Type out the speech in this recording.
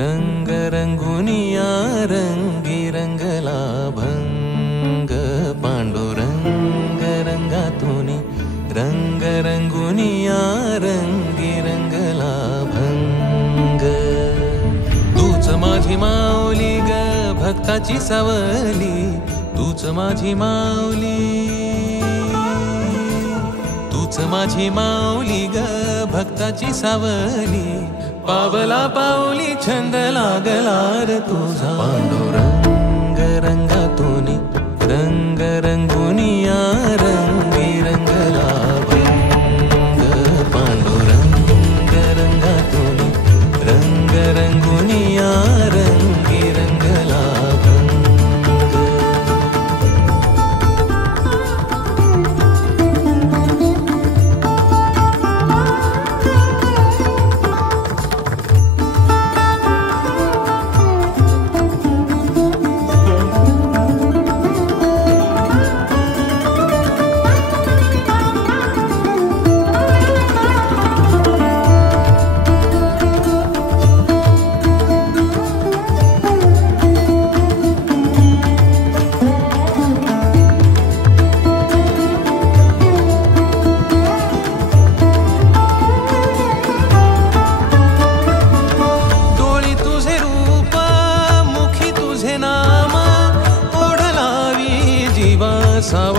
रंग रंगुनिया रंगी रंगला भंग पांडुरंग रंगातुनी रंग रंगुनिया रंगी रंगला भंग तूच माझी माऊली ग भक्ताची सावली तूच माझी माऊली तूच माझी माऊली ग भक्ताची सावली पावला पाऊली छंद लागला रे तुझा पांडुरंग रंगातुनी रंग रंगुनिया रंगी रंगला भंग पांडुरंग रंगातुनी रंग रंगुनिया रंगी रंगला भंग साव